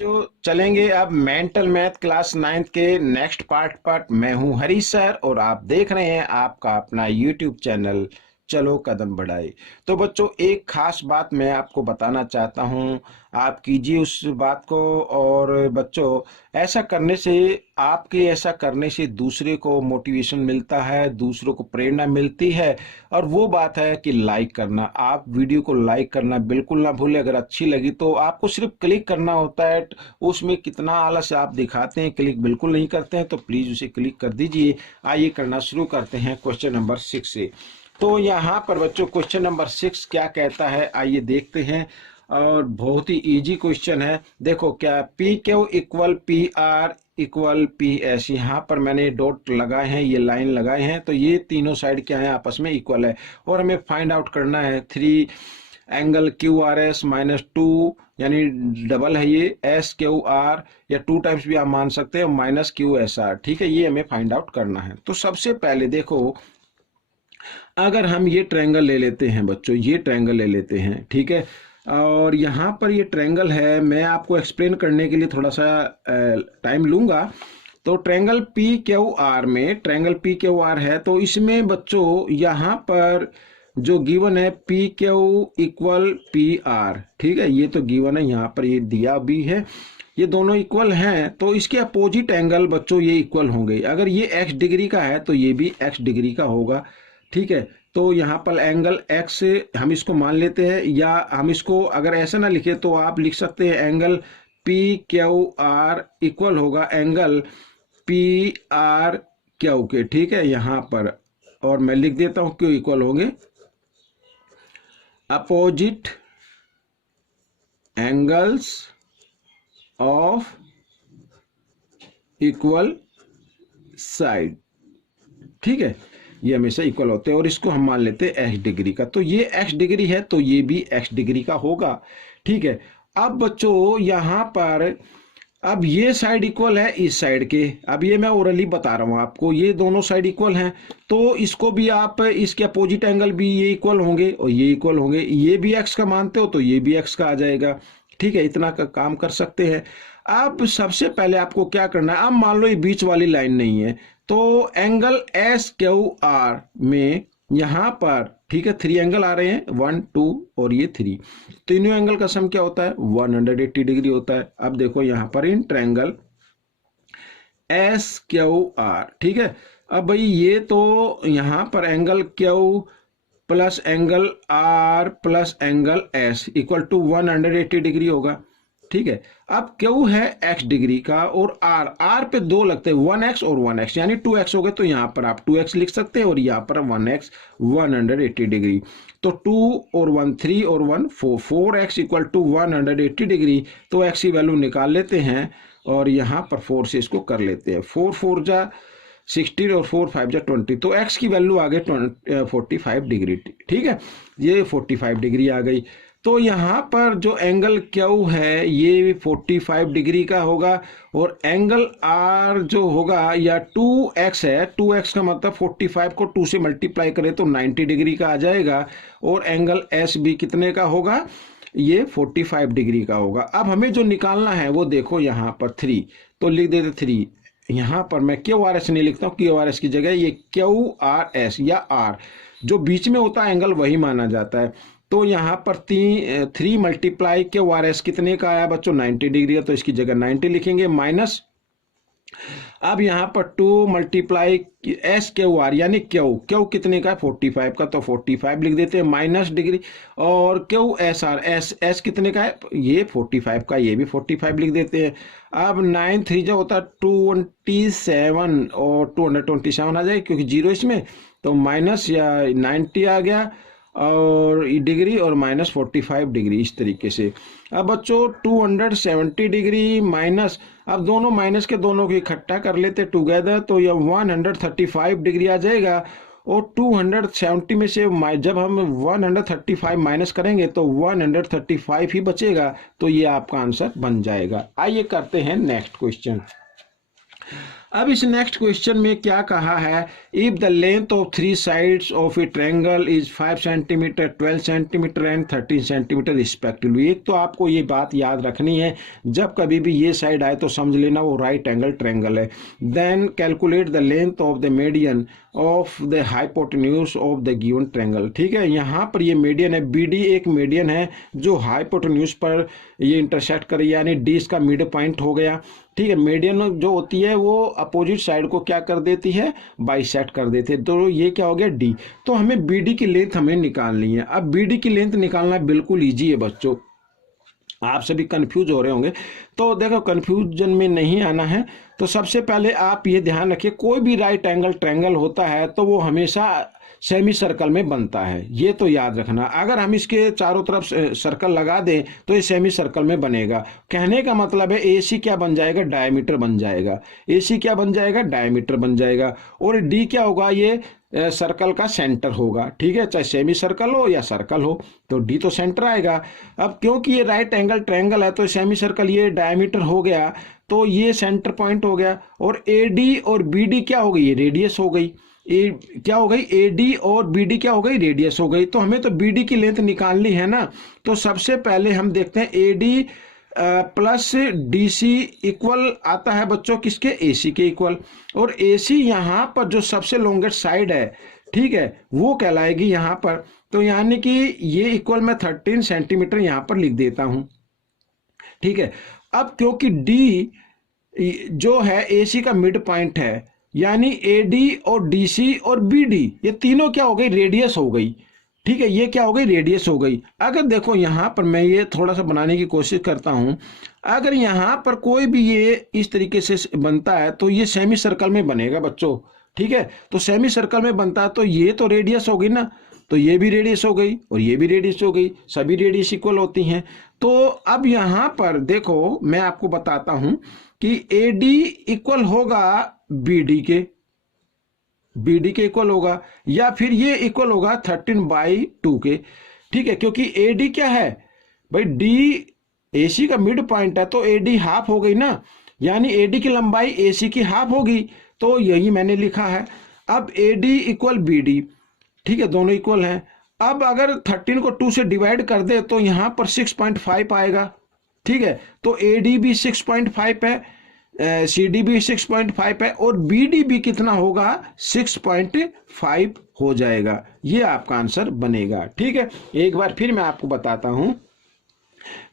जो चलेंगे अब मेंटल मैथ क्लास 9th के नेक्स्ट पार्ट पर। मैं हूं हरीश सर और आप देख रहे हैं आपका अपना यूट्यूब चैनल चलो कदम बढ़ाए। तो बच्चों, एक खास बात मैं आपको बताना चाहता हूं, आप कीजिए उस बात को। और बच्चों, ऐसा करने से दूसरे को मोटिवेशन मिलता है, दूसरों को प्रेरणा मिलती है। और वो बात है कि लाइक करना, आप वीडियो को लाइक करना बिल्कुल ना भूलें। अगर अच्छी लगी तो आपको सिर्फ क्लिक करना होता है। उसमें कितना आलस आप दिखाते हैं, क्लिक बिल्कुल नहीं करते हैं, तो प्लीज उसे क्लिक कर दीजिए। आइए करना शुरू करते हैं क्वेश्चन नंबर 6 से। तो यहाँ पर बच्चों क्वेश्चन नंबर 6 क्या कहता है, आइए देखते हैं। और बहुत ही इजी क्वेश्चन है। देखो क्या, P Q equal P R equal P S, यहाँ पर मैंने डॉट लगाए हैं, ये लाइन लगाए हैं। तो ये तीनों साइड क्या है, आपस में इक्वल है। और हमें फाइंड आउट करना है 3 angle Q R S minus 2, यानी डबल है ये एस क्यू आर, या 2 टाइम्स भी आप मान सकते हैं, माइनस क्यू एस आर। ठीक है, ये हमें फाइंड आउट करना है। तो सबसे पहले देखो, अगर हम ये ट्रायंगल ले लेते हैं बच्चों, ये ट्रायंगल ले लेते हैं, ठीक है। और यहाँ पर ये ट्रायंगल है, मैं आपको एक्सप्लेन करने के लिए थोड़ा सा टाइम लूंगा। तो ट्रायंगल पी क्यू आर में, ट्रायंगल पी क्यू आर है, तो इसमें बच्चों यहाँ पर जो गिवन है P Q equal P R, ठीक है, ये तो गिवन है, यहाँ पर ये दिया भी है, ये दोनों इक्वल हैं। तो इसके अपोजिट एंगल बच्चों ये इक्वल होंगे। अगर ये x डिग्री का है तो ये भी x डिग्री का होगा, ठीक है। तो यहाँ पर एंगल x हम इसको मान लेते हैं, या हम इसको अगर ऐसा ना लिखे तो आप लिख सकते हैं angle P Q R equal होगा एंगल पी आर क्यू के, ठीक है, यहाँ पर। और मैं लिख देता हूं क्यों इक्वल होंगे, opposite angles of equal side, ठीक है, ये हमेशा इक्वल होते हैं। और इसको हम मान लेते हैं x डिग्री का। तो ये x डिग्री है तो ये भी x डिग्री का होगा, ठीक है। अब बच्चों यहाँ पर, अब ये साइड इक्वल है इस साइड के, अब ये मैं ओरली बता रहा हूं आपको, ये दोनों साइड इक्वल हैं। तो इसको भी आप, इसके अपोजिट एंगल भी ये इक्वल होंगे और ये इक्वल होंगे। ये भी x का मानते हो तो ये भी x का आ जाएगा, ठीक है। इतना का काम कर सकते हैं। अब सबसे पहले आपको क्या करना है, अब मान लो ये बीच वाली लाइन नहीं है, तो एंगल एस क्यू आर में यहां पर, ठीक है, 3 एंगल आ रहे हैं, 1 2 और ये 3, तीनों एंगल का सम क्या होता है, 180 डिग्री होता है। अब देखो यहां पर in triangle S Q R, ठीक है। अब भाई ये तो यहां पर angle Q plus angle R plus angle S equal to 180 degree होगा, ठीक है। अब क्यू है x डिग्री का और r पे 2 लगते हैं, 1x और 1x, यानी 2x हो गए। तो यहाँ पर आप 2x लिख सकते हैं और यहाँ पर 1x 180 डिग्री। तो 2 और 1 3 और 1 4, 4x इक्वल टू 180 डिग्री। तो x की वैल्यू निकाल लेते हैं और यहाँ पर 4 से इसको कर लेते हैं, 4 4 जा 16 और 4 5 जा 20। तो x की वैल्यू आ गई 45 डिग्री, ठीक है, ये 45 डिग्री आ गई। तो यहाँ पर जो एंगल क्यू है ये 45 डिग्री का होगा, और एंगल आर जो होगा या 2x है, 2x का मतलब 45 को 2 से मल्टीप्लाई करें तो 90 डिग्री का आ जाएगा। और एंगल एस भी कितने का होगा, ये 45 डिग्री का होगा। अब हमें जो निकालना है वो देखो यहाँ पर 3, तो लिख देते 3। यहाँ पर मैं क्यू आर एस नहीं लिखता हूँ, क्यू आर एस की जगह ये क्यू आर एस या आर, जो बीच में होता है एंगल वही माना जाता है। तो यहाँ पर 3 मल्टीप्लाई क्यू आर एस कितने का आया बच्चों, 90 डिग्री है, तो इसकी जगह 90 लिखेंगे माइनस। अब यहाँ पर 2 मल्टीप्लाई एस क्यू आर, यानी क्यू कितने का है, 45 का, तो 45 लिख देते हैं माइनस डिग्री। और क्यू एस आर, एस कितने का है, ये 45 का, ये भी 45 लिख देते हैं। अब 9 3 जो होता है 227 और 227 आ जाए, क्योंकि 0 इसमें, तो माइनस या 90 आ गया और डिग्री और माइनस 45 डिग्री, इस तरीके से। अब बच्चों 270 डिग्री माइनस, अब दोनों माइनस के दोनों को इकट्ठा कर लेते टुगेदर, तो यह 135 डिग्री आ जाएगा। और 270 में से जब हम 135 माइनस करेंगे तो 135 ही बचेगा, तो ये आपका आंसर बन जाएगा। आइए करते हैं नेक्स्ट क्वेश्चन। अब इस नेक्स्ट क्वेश्चन में क्या कहा है, if the length of three sides of A triangle is 5 centimetre, 12 centimetre and 13 centimetre respectively. एक तो आपको ये बात याद रखनी है, जब कभी भी ये साइड आए तो समझ लेना वो राइट एंगल ट्रायंगल है। Then calculate the length of the median of the hypotenuse of the given triangle. ठीक है, यहाँ पर ये मीडियन है, बी डी एक मीडियन है जो हाइपोटेन्यूज पर ये इंटरसेक्ट करे, यानी डी इसका मिड पॉइंट हो गया। ठीक है, मीडियन जो होती है वो अपोजिट साइड को क्या कर देती है, बाइसेक्ट कर देती है। तो ये क्या हो गया, डी। तो हमें बी डी की लेंथ हमें निकालनी है। अब बी डी की लेंथ निकालना बिल्कुल ईजी है बच्चों, आप सभी कंफ्यूज हो रहे होंगे, तो देखो कंफ्यूजन में नहीं आना है। तो सबसे पहले आप ये ध्यान रखिए, कोई भी राइट एंगल ट्रायंगल होता है तो वो हमेशा सेमी सर्कल में बनता है, ये तो याद रखना। अगर हम इसके चारों तरफ सर्कल लगा दें तो ये सेमी सर्कल में बनेगा। कहने का मतलब है ए सी क्या बन जाएगा, डायमीटर बन जाएगा। ए सी क्या बन जाएगा, डायमीटर बन जाएगा। और डी क्या होगा, ये सर्कल का सेंटर होगा। ठीक है, चाहे सेमी सर्कल हो या सर्कल हो, तो डी तो सेंटर आएगा। अब क्योंकि ये राइट एंगल ट्रायंगल है तो सेमी सर्कल ये डायमीटर हो गया, तो ये सेंटर पॉइंट हो गया। और ए डी और बी डी क्या हो गई, ये रेडियस हो गई। ए क्या हो गई, ए डी और बी डी क्या हो गई, रेडियस हो गई। तो हमें तो बी डी की लेंथ निकालनी है ना। तो सबसे पहले हम देखते हैं A D plus D C equal आता है बच्चों किसके, ए सी के इक्वल। और ए सी यहाँ पर जो सबसे लॉन्गेस्ट साइड है, ठीक है, वो कहलाएगी यहाँ पर। तो यानी कि ये इक्वल मैं 13 सेंटीमीटर यहाँ पर लिख देता हूँ। ठीक है, अब क्योंकि डी जो है ए सी का मिड पॉइंट है, यानी ए डी और डी सी और बी डी ये तीनों क्या हो गई, रेडियस हो गई। ठीक है, ये क्या हो गई, रेडियस हो गई। अगर देखो यहाँ पर मैं ये थोड़ा सा बनाने की कोशिश करता हूँ, अगर यहाँ पर कोई भी ये इस तरीके से बनता है तो ये सेमी सर्कल में बनेगा बच्चों। ठीक है, तो सेमी सर्कल में बनता है तो ये तो रेडियस हो गई ना, तो ये भी रेडियस हो गई और ये भी रेडियस हो गई, सभी रेडियस इक्वल होती हैं। तो अब यहाँ पर देखो मैं आपको बताता हूँ कि ए डी इक्वल होगा बी डी के, बी डी के इक्वल होगा, या फिर ये इक्वल होगा 13/2 के। ठीक है, क्योंकि ए डी क्या है भाई, डी ए सी का मिड पॉइंट है तो ए डी हाफ हो गई ना, यानी ए डी की लंबाई ए सी की हाफ होगी। तो यही मैंने लिखा है। अब A D equal B D, ठीक है, दोनों इक्वल हैं। अब अगर 13 को 2 से डिवाइड कर दे तो यहां पर 6.5 आएगा। ठीक है, तो ए डी भी 6.5 है, सी डी भी 6.5 है और बी डी भी कितना होगा, 6.5 हो जाएगा। ये आपका आंसर बनेगा। ठीक है, एक बार फिर मैं आपको बताता हूं,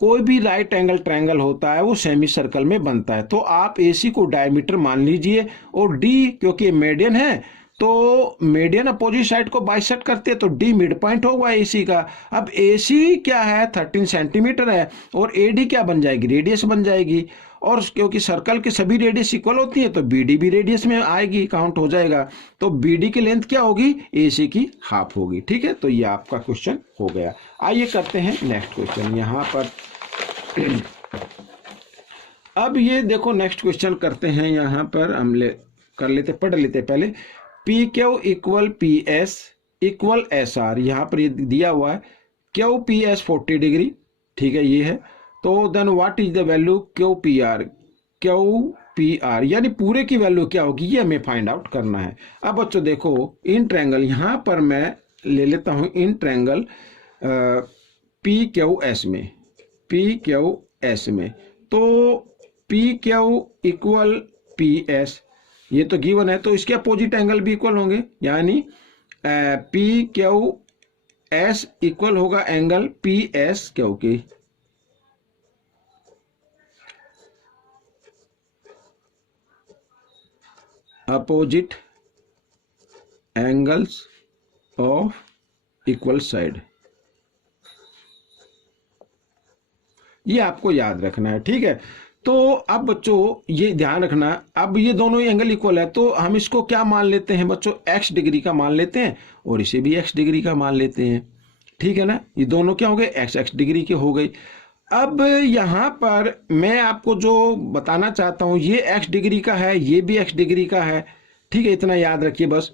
कोई भी राइट एंगल ट्रायंगल होता है वो सेमी सर्कल में बनता है। तो आप ए सी को डायमीटर मान लीजिए और डी क्योंकि मीडियन है तो मीडियन अपोजिट साइड को बाइसेक्ट करते हैं तो डी मिड पॉइंट होगा एसी का। अब एसी क्या है, 13 सेंटीमीटर है और एडी क्या बन जाएगी, रेडियस बन जाएगी। और क्योंकि सर्कल की सभी रेडियस इक्वल होती है तो बीडी भी रेडियस में आएगी, काउंट हो जाएगा। तो बीडी की लेंथ क्या होगी, एसी की हाफ होगी। ठीक है, तो ये आपका क्वेश्चन हो गया। आइए करते हैं नेक्स्ट क्वेश्चन यहाँ पर। अब ये देखो नेक्स्ट क्वेश्चन करते हैं यहाँ पर, हम पढ़ लेते पहले। P Q equal P S equal S R, यहाँ पर ये दिया हुआ है क्यू पी एस 40 डिग्री। ठीक है, ये है। तो then what is the value Q P R, Q P R यानी पूरे की वैल्यू क्या होगी, ये हमें फाइंड आउट करना है। अब बच्चों देखो इन ट्रायंगल, यहाँ पर मैं ले लेता हूँ in triangle P Q S में, पी क्यू एस में। तो P Q equal P S, ये तो गिवन है, तो इसके अपोजिट एंगल भी इक्वल होंगे, यानी पी क्यू एस इक्वल होगा एंगल पी एस क्यू की। Opposite angles of equal side, ये आपको याद रखना है। ठीक है, तो अब बच्चों ये ध्यान रखना, अब ये दोनों एंगल इक्वल है तो हम इसको क्या मान लेते हैं बच्चों, x डिग्री का मान लेते हैं और इसे भी x डिग्री का मान लेते हैं। ठीक है ना, ये दोनों क्या हो गए, x डिग्री के हो गई। अब यहाँ पर मैं आपको जो बताना चाहता हूँ, ये x डिग्री का है, ये भी x डिग्री का है। ठीक है, इतना याद रखिए बस,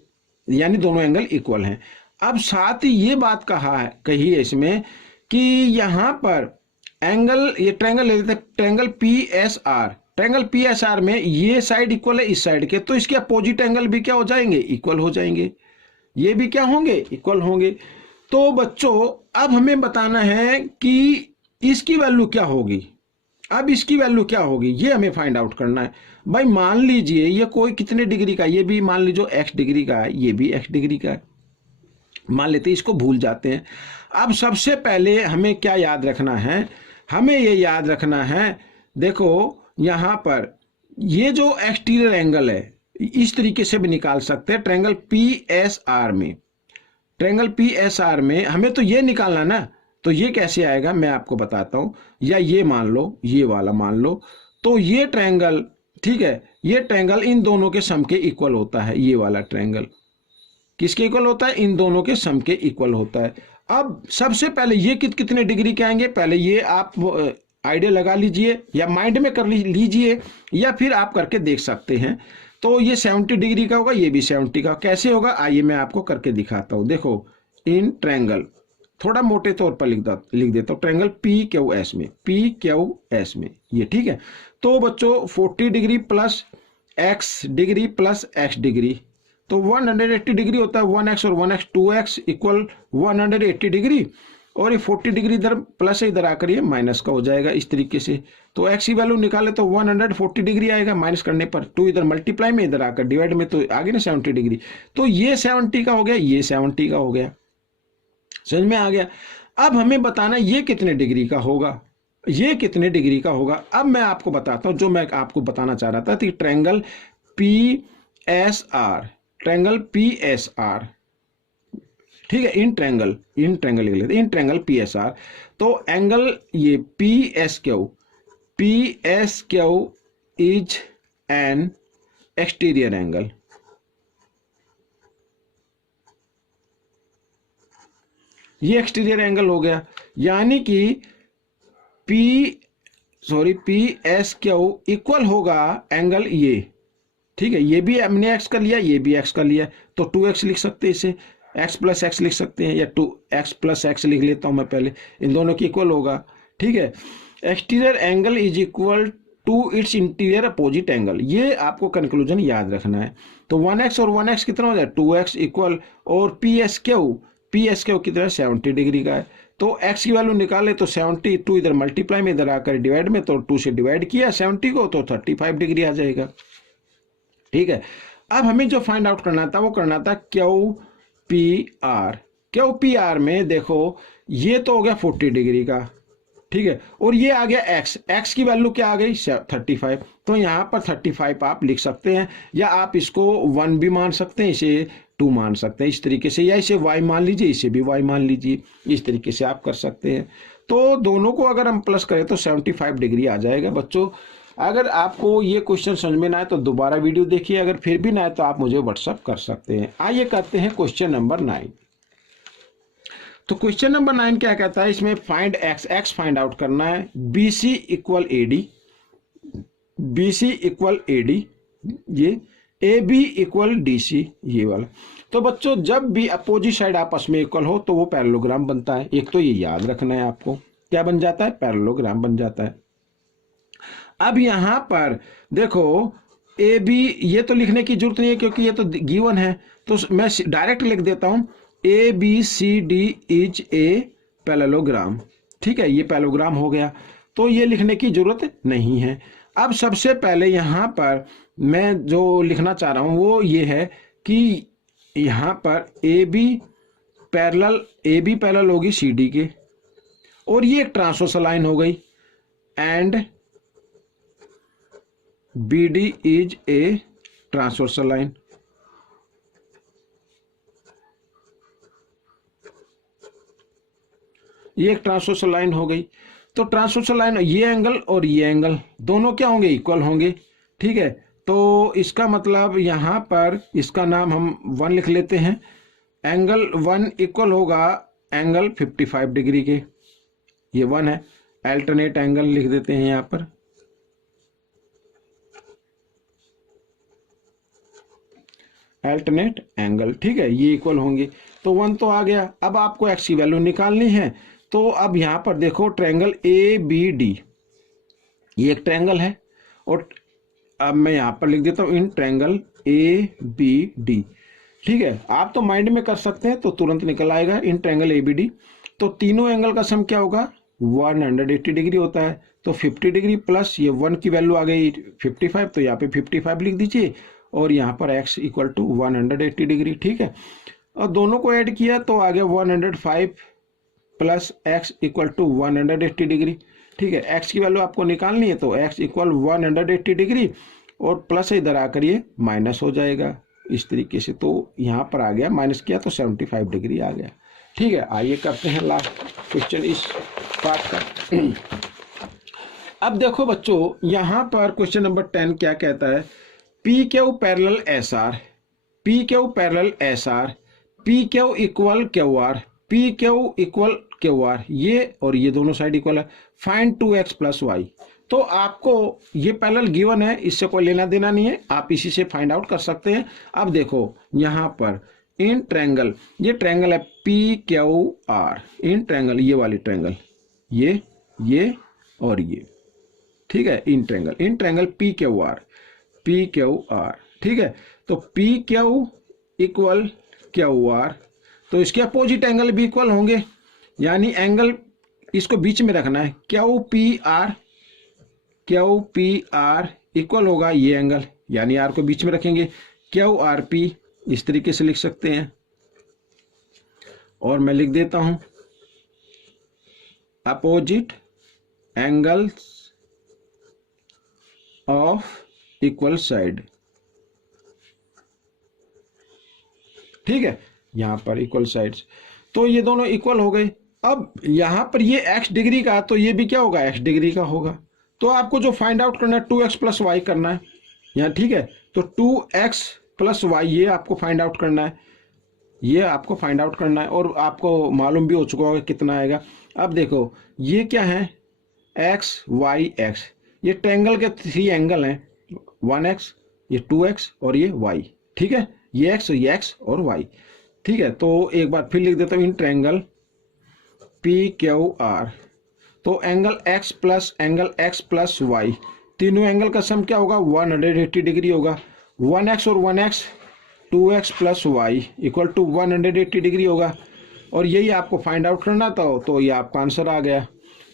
यानी दोनों एंगल इक्वल हैं। अब साथ ही ये बात कही है इसमें कि यहाँ पर एंगल, ये ट्रायंगल ले लेते हैं, triangle P S R, triangle PSR में ये साइड इक्वल है इस साइड के, तो इसके अपोजिट एंगल भी क्या हो जाएंगे, इक्वल हो जाएंगे, ये भी क्या होंगे, इक्वल होंगे। तो बच्चों अब हमें बताना है कि इसकी वैल्यू क्या होगी। अब इसकी वैल्यू क्या होगी ये हमें फाइंड आउट करना है। भाई मान लीजिए ये कोई कितने डिग्री का, ये भी मान लीजिए x डिग्री का है, ये भी x डिग्री का है, मान लेते हैं, इसको भूल जाते हैं। अब सबसे पहले हमें क्या याद रखना है, हमें ये याद रखना है, देखो यहां पर ये जो एक्सटीरियर एंगल है इस तरीके से भी निकाल सकते हैं ट्रायंगल PSR में। ट्रायंगल PSR में हमें तो ये निकालना ना, तो ये कैसे आएगा मैं आपको बताता हूं। या ये मान लो, ये वाला मान लो, तो ये ट्रायंगल, ठीक है, ये ट्रायंगल इन दोनों के सम के इक्वल होता है। ये वाला ट्रायंगल किसके इक्वल होता है, इन दोनों के सम के इक्वल होता है। अब सबसे पहले ये कितने डिग्री के आएंगे, पहले ये आप आइडिया लगा लीजिए या माइंड में कर लीजिए या फिर आप करके देख सकते हैं। तो ये 70 डिग्री का होगा, ये भी 70 का। कैसे होगा आइए मैं आपको करके दिखाता हूं। देखो इन ट्रायंगल, थोड़ा मोटे तौर पर लिख देता हूं, ट्रायंगल PQS में, PQS में ये, ठीक है। तो बच्चों 40 degree plus x degree plus x degree, तो 180 डिग्री होता है। 1x और 1x 2x इक्वल 180 डिग्री, और ये 40 डिग्री इधर प्लस है, इधर आकर ये माइनस का हो जाएगा इस तरीके से। तो x की वैल्यू निकाले तो 140 डिग्री आएगा, माइनस करने पर 2 इधर मल्टीप्लाई में, इधर आकर डिवाइड में, तो आगे ना 70 डिग्री। तो ये 70 का हो गया, ये 70 का हो गया, समझ में आ गया। अब हमें बताना ये कितने डिग्री का होगा, ये कितने डिग्री का होगा। अब मैं आपको बताता हूं जो मैं आपको बताना चाह रहा था, कि ट्रायंगल PSR, ट्रायंगल PSR, ठीक है, इन ट्रायंगल लिख लेते हैं, इन ट्रायंगल PSR। तो एंगल ये PSQ is an exterior angle, ये एक्सटीरियर एंगल हो गया, यानी कि PSQ इक्वल होगा एंगल ये, ठीक है। ये भी हमने x कर लिया, ये भी x कर लिया, तो 2x लिख सकते हैं, इसे x प्लस x लिख सकते हैं, या 2x प्लस x लिख लेता हूं मैं पहले, इन दोनों की इक्वल होगा, ठीक है। Exterior angle is equal to its interior opposite angle, ये आपको कंक्लूजन याद रखना है। तो 1x और 1x कितना हो जाए, 2x इक्वल, और PSQ कितना है, 70 डिग्री का है। तो x की वैल्यू निकाले तो 70, 2 इधर मल्टीप्लाई में, इधर आकर डिवाइड में, तो 2 से डिवाइड किया 70 को, तो 35 डिग्री आ जाएगा, ठीक है। अब हमें जो फाइंड आउट करना था वो करना था QPR में। देखो ये तो हो गया 40 डिग्री का, ठीक है, और ये आ गया x की वैल्यू क्या आ गई, 35। तो यहां पर 35 आप लिख सकते हैं, या आप इसको 1 भी मान सकते हैं, इसे 2 मान सकते हैं इस तरीके से, या इसे y मान लीजिए, इसे भी y मान लीजिए, इस तरीके से आप कर सकते हैं। तो दोनों को अगर हम प्लस करें तो 75 डिग्री आ जाएगा। बच्चों अगर आपको ये क्वेश्चन समझ में ना आए तो दोबारा वीडियो देखिए, अगर फिर भी ना आए तो आप मुझे व्हाट्सअप कर सकते हैं। आइए करते हैं क्वेश्चन नंबर 9। तो क्वेश्चन नंबर 9 क्या कहता है, इसमें फाइंड x फाइंड आउट करना है, BC इक्वल AD, ये AB इक्वल DC, ये वाला। तो बच्चों जब भी अपोजिट साइड आपस में इक्वल हो तो वो पैरेललोग्राम बनता है। एक तो ये याद रखना है आपको, क्या बन जाता है, पैरेललोग्राम बन जाता है। अब यहां पर देखो AB, ये तो लिखने की जरूरत नहीं है क्योंकि ये तो गिवन है, तो मैं डायरेक्ट लिख देता हूं ABCD इज ए पैरेललोग्राम, ठीक है, ये पैरेललोग्राम हो गया, तो ये लिखने की जरूरत नहीं है। अब सबसे पहले यहां पर मैं जो लिखना चाह रहा हूं वो ये है कि यहां पर AB पैरेलल होगी CD के, और ये एक ट्रांसवर्सल लाइन हो गई, and BD is a transversal line. ये एक ट्रांसवर्सल लाइन हो गई। तो ट्रांसवर्सल लाइन, ये एंगल और ये एंगल दोनों क्या होंगे, इक्वल होंगे, ठीक है। तो इसका मतलब यहां पर इसका नाम हम 1 लिख लेते हैं, एंगल 1 इक्वल होगा एंगल 55 डिग्री के, ये 1 है। अल्टरनेट एंगल लिख देते हैं यहां पर, अल्टरनेट एंगल, ठीक है, ये इक्वल होंगे। तो 1 तो आ गया। अब आपको x की वैल्यू निकालनी है, तो अब यहां पर देखो ट्रायंगल ABD, ये एक ट्रायंगल है, और अब मैं यहाँ पर लिख देता हूँ इन ट्रायंगल ABD। ठीक है, आप तो माइंड में कर सकते हैं तो तुरंत निकल आएगा इन ट्रायंगल ABD। तो तीनों एंगल का सम क्या होगा, 180 डिग्री होता है। तो 50 डिग्री प्लस ये 1 की वैल्यू आ गई 55, तो यहाँ पे 55 लिख दीजिए और यहाँ पर x इक्वल टू 180 डिग्री। ठीक है, और दोनों को ऐड किया तो आ गया 105 plus x equal to 180 degree. ठीक है, x की वैल्यू आपको निकालनी है तो x इक्वल 180 डिग्री और प्लस इधर आकर ये माइनस हो जाएगा इस तरीके से। तो यहाँ पर आ गया, माइनस किया तो 75 डिग्री आ गया। ठीक है, आइए करते हैं लास्ट क्वेश्चन इस पार्ट का। अब देखो बच्चों, यहाँ पर क्वेश्चन नंबर 10 क्या कहता है, P Q parallel S R, P Q parallel S R, P Q equal Q R, P Q equal Q R, ये और ये दोनों साइड इक्वल है, फाइंड 2x प्लस वाई। तो आपको ये पैरेलल गिवन है, इससे कोई लेना देना नहीं है, आप इसी से फाइंड आउट कर सकते हैं। अब देखो यहाँ पर इन ट्रायंगल, ये ट्रायंगल है P Q R, in triangle ये वाली ट्रायंगल, ये और ये। ठीक है, in triangle P Q R, P Q R. ठीक है, तो P Q equal Q R, तो इसके अपोजिट एंगल भी इक्वल होंगे, यानी एंगल इसको बीच में रखना है, क्यू पी आर इक्वल होगा ये एंगल, यानी आर को बीच में रखेंगे, क्यू आर पी, इस तरीके से लिख सकते हैं। और मैं लिख देता हूं opposite angles of equal side. ठीक है, यहां पर इक्वल साइड्स, तो ये दोनों इक्वल हो गए। अब यहां पर ये x डिग्री का, तो ये भी क्या होगा, x डिग्री का होगा। तो आपको जो फाइंड आउट करना है 2x प्लस वाई करना है यहाँ। ठीक है, तो 2x प्लस वाई ये आपको फाइंड आउट करना है, ये आपको फाइंड आउट करना है, और आपको मालूम भी हो चुका होगा कितना आएगा। अब देखो ये क्या है, x y x, ये ट्रायंगल के 3 एंगल हैं, 1x, ये 2x और ये y। ठीक है, ये x और y। ठीक है, तो एक बार फिर लिख देता हूँ in triangle P Q R, तो एंगल x प्लस y, तीनों एंगल का सम क्या होगा, 180 डिग्री होगा। 1x और 1x, 2x plus y equal to 180 degree होगा, और यही आपको फाइंड आउट करना था, तो ये आपका आंसर आ गया।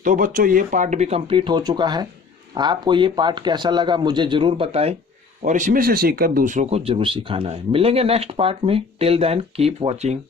तो बच्चों ये पार्ट भी कंप्लीट हो चुका है। आपको ये पार्ट कैसा लगा मुझे ज़रूर बताएं, और इसमें से सीखकर दूसरों को जरूर सिखाना है। मिलेंगे नेक्स्ट पार्ट में, टिल देन कीप वॉचिंग।